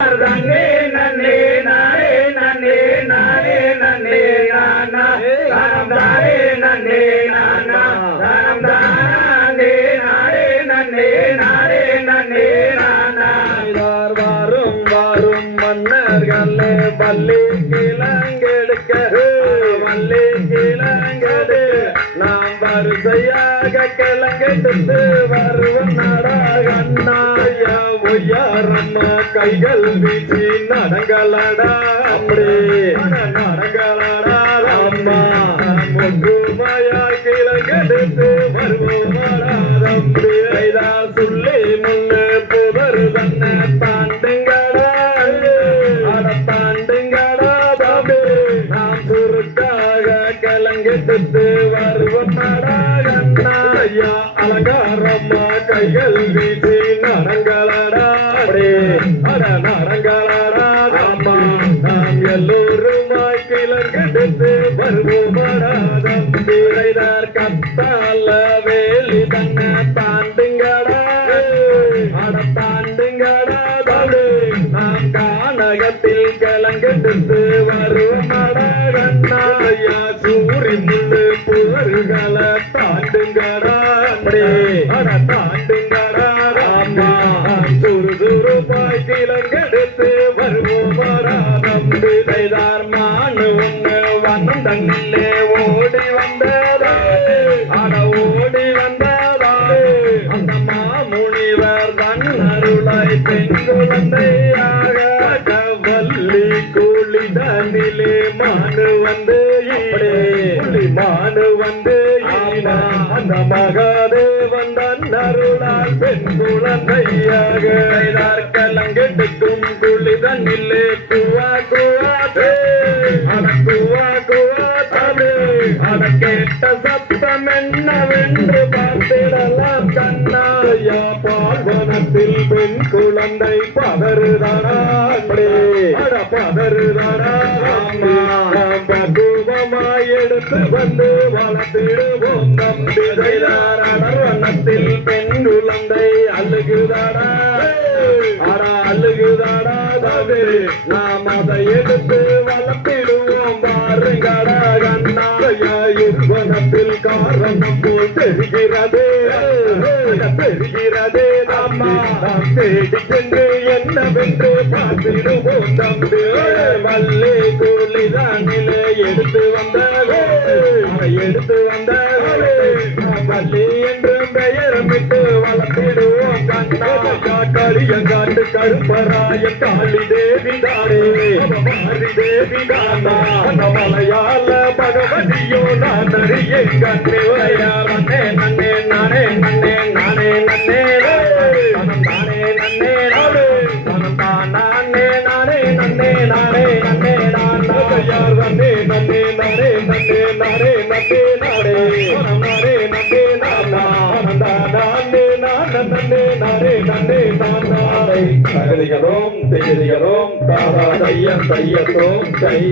நன்னே நன்னே நானே நன்னே நானே நன்னே நானா தானம் தானே நன்னே நானா தானம் தானே நானே நன்னே நானே நன்னே நானா வாரும் வாரும் மன்னர்களே பள்ளி கிளங்கெடுக்க வள்ளி கிளங்கெடு நாம் வரிசையாக கிளங்கெடுத்து வருவோம் நாடாகண்ணாயா ஒய்யாரம்மா கைகள் வீசி நடங்களடா அப்படி நடங்களடா அம்மா முகுமாயாய் கிளங்கெடுத்து வருவோம் நாடாதம்பி சொல்லி முன்னு புதர் தன்னை தாண்டுங்கடா தாண்டுங்கடா தம்பி நாம் சுருக்காக கிளங்கெடுத்து வருவோம் நாடாகண்ணாயா அலங்காரம்மா கைகள் வீசி நடங்களடா நடங்களடா அம்மா நாம் எல்லோருமாய் கிளங்கெடுத்து வருவோமடா தம்பி கத்தால வேலி தன்னை தாண்டுங்கடா தாண்டுங்கடா தம்பி நாம் கானகத்தில் கிளங்கெடுத்து வருவோமடா கண்ணாயா சூரி முள்ளு புவர்களை தாண்டுங்கடா தாண்டுங்கடா அம்மா சுறுசுறுப்பாய் கிளங்கெடுத்து வருவோமடா தம்பி மானு ஒண்ணு வண்ணம் தண்ணிலே ஓடி வந்ததா ஓடி வந்ததா அந்த மாமுனிவர் தன்னருளாய் பெண் குழந்தையாக வள்ளி கூலி தண்ணிலே மானு வந்து மானு வந்து அந்த மகாதேவன் தன்னருளால் பெண் குழந்தையாக கலங்கெடுக்கும் குழி தண்ணிலே குவா குவா குவா குவா தடு அட கேட்ட சத்தம் என்னவென்று பார்த்திடலாம் தன்னாயா பால்வனத்தில் பெண் குழந்தை பதறுதானா பதறுதானா பகுவமாய் எடுத்து வந்து வளர்த்திடுவோம் நம்பி வண்ணத்தில் பெண் குழந்தை அழுகுதாடா அழுகுதாடா தவி நாம் அதை எடுத்து வளர்த்திடுவோம் பாருங்கடா கண்ணாயா வனத்தில் காரணம் போல் தெரிகிறது தெரிகிறதே அம்மா நாம் தேடி சென்று என்னவென்று பார்த்திடுவோம் தம்பி வள்ளி கூலி தானிலே எடுத்து வந்தாவே வள்ளி என்று பெயரமிட்டு வளர்த்திடுவோம் கண்ணா களியங்காட்டு கருப்பராய காளி தேவி தானே மாரி தேவி தானா மலையாள பகவதியோ நான் அறிய கண்ணே நன்னே நன்னே நானே நன்னே நானே நன்னே தனம் தானே நன்னே நாடு தனம் தானே நானே நன்னே நானே நன்னே நானார் நன்னே நன்னே நானே நன்னே நானே நன்னே நாடே நானே நன்னே நானா நானே நன்னே நானே நன்னே நானாரை தகதிகளோம் தெய்திகளோம் தாதா தையத்தோம் கை